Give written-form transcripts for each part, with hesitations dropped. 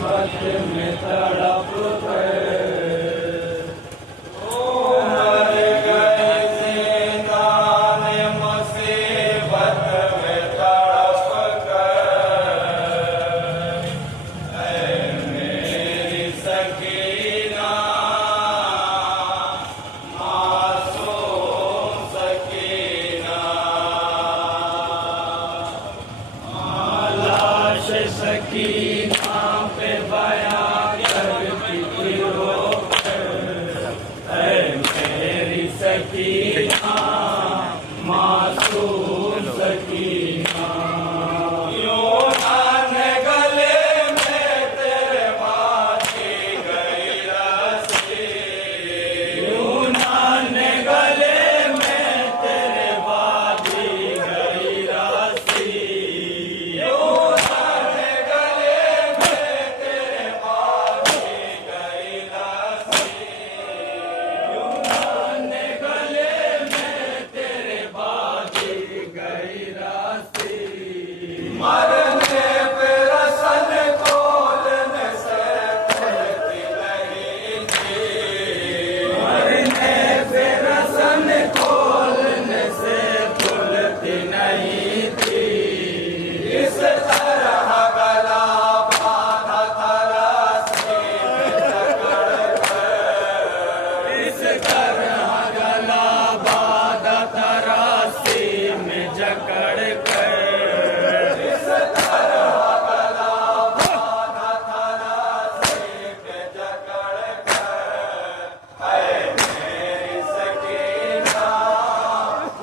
मुसीबत में तड़प गए। मर गए जिंदान मुसीबत में तड़प गए। ऐ मेरी सकीना मासूम सकीना। लाश सकीना पे बयां करती थी रोकर। ऐ मेरी सकीना मासूम सकीना। यूं नाने गले में तेरे बांधी गई रस्सी। यूं नाने गले में तेरे बांधी गई रस्सी। यूं नाने गले में तेरे बांधी गई रस्सी। यूं नाने गले में तेरे बांधी गई रस्सी। मरने पे रसन खोलने से खुलती नहीं थी। मरने पे रसन खोलने से खुलती नहीं थी। इस तरह गला बांधा था रस्सी में जकड़ कर। इस तरह गला बांधा था रस्सी में जकड़ कर। इस तरह गला बांधा था रस्सी में जकड़ कर। ऐ मेरी सकीना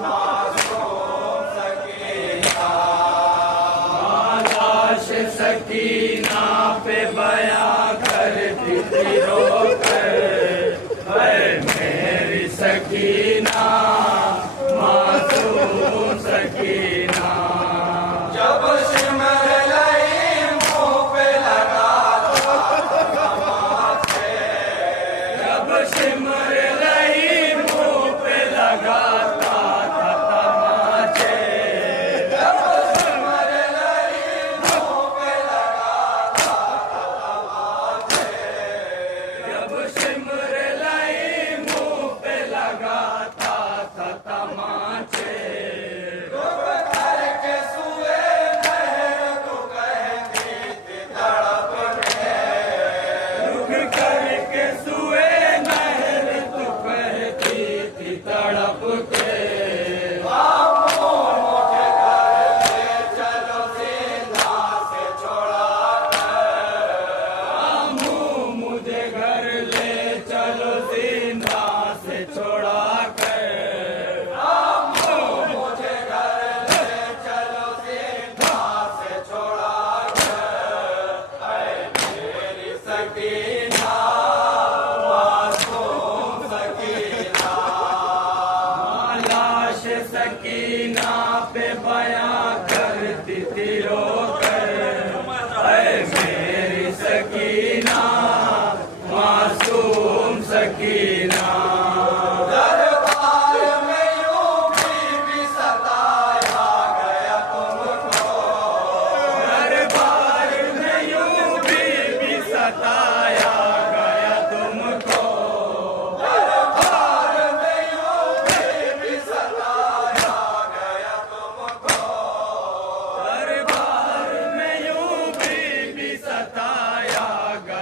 मासूम सकीना। लाश सकीना पे बयां करती थी रोकर। ऐ मेरी सकीना मासूम सकीना। जब सिमर लई मुंह पे लगा था तमाचे। जब सिमर लई मुंह पे लगा था तमाचे। जब सिमर लई मुंह पे लगा था तमाचे। जब सिमर लई मुंह पे लगा था तमाचे। रुक करके सुए नहर को कहती थी तड़प के। रुक करके सुए नहर को कहती थी तड़प के। बापू मुझे घर ले चलो जिंदा से छोड़ा कर। बापू मुझे घर ले चलो जिंदा से छोड़ा कर। बापू मुझे घर ले चलो जिंदा से छोड़ा कर। ऐ मेरी सकीना मासूम सकीना। लाश सकीना पे बयां करती थी रोकर। ऐ मेरी सकीना मासूम सकीना। दरबार में यूं भी सताया गया तुमको। दरबार में यूं भी सताया गया तुमको। दरबार में यूं भी सताया गया तुमको। दरबार में यूं भी सताया गया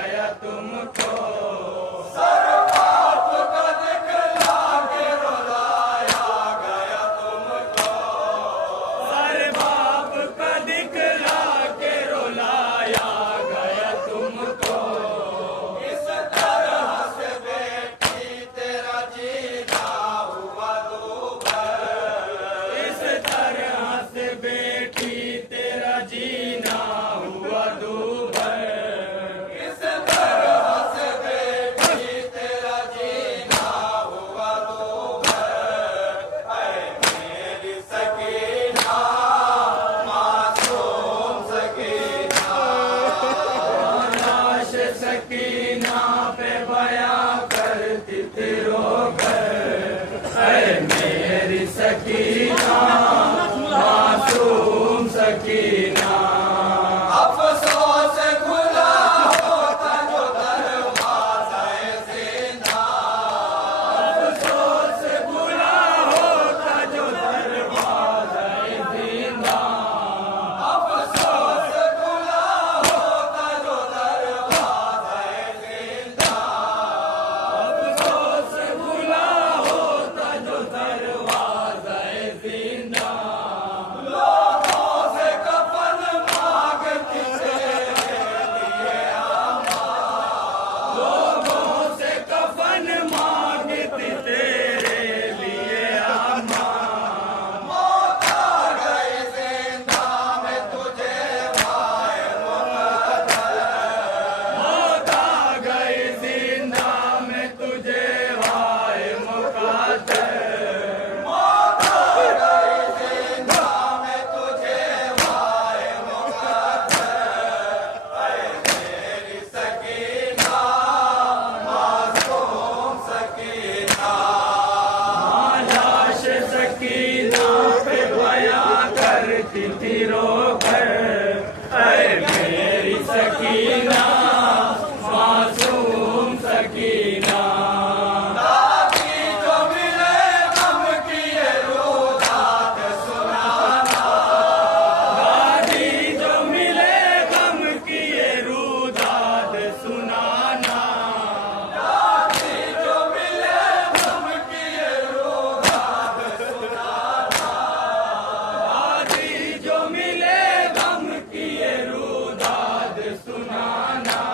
सकीना मासूम सकीना दादी जो मिले गम की ये रुदात सुनाना दादी जो मिले गम की ये रुदात सुनाना दादी जो मिले गम की ये रुदात सुनाना दादी जो मिले गम की ये रुदात सुनाना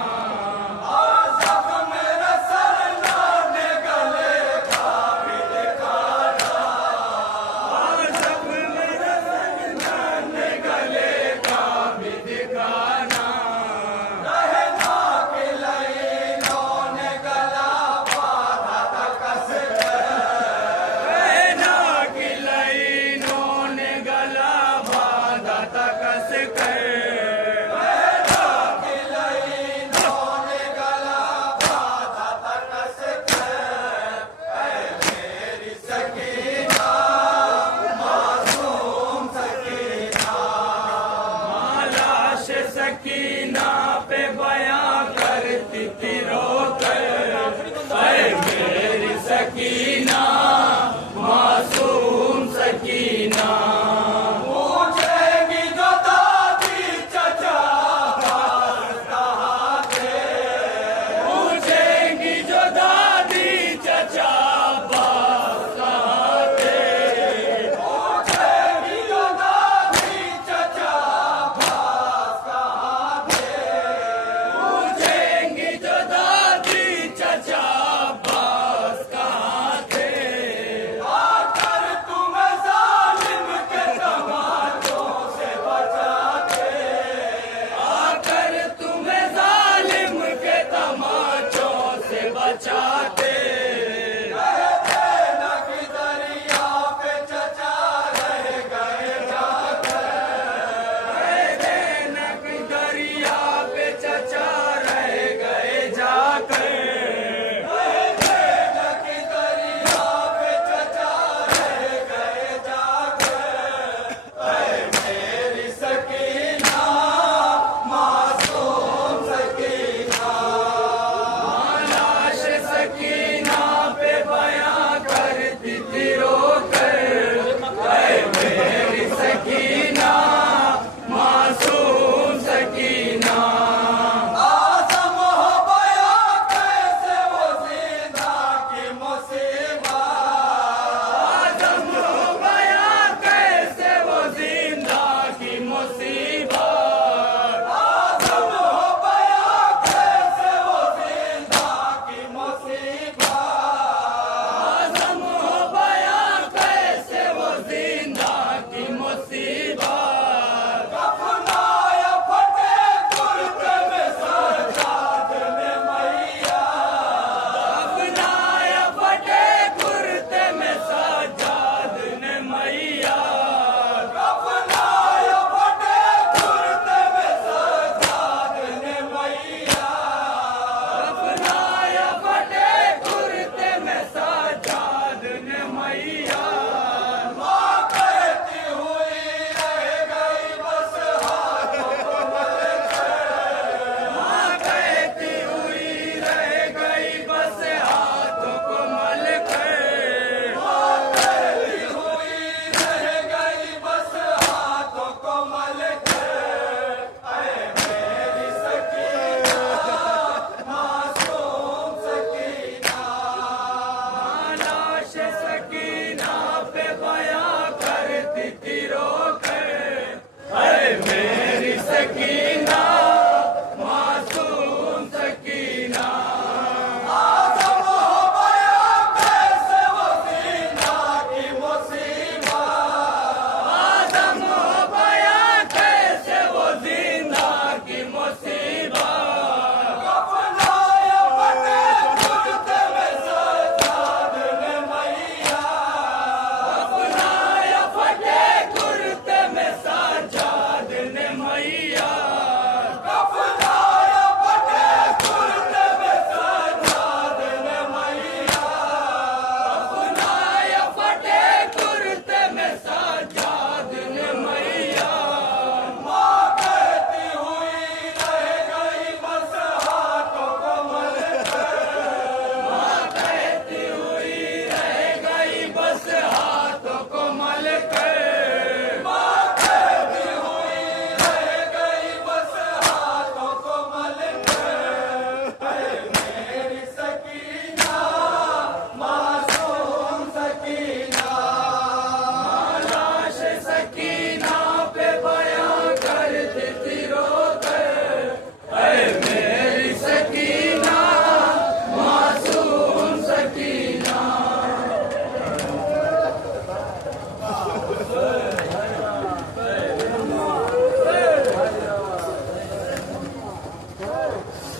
हो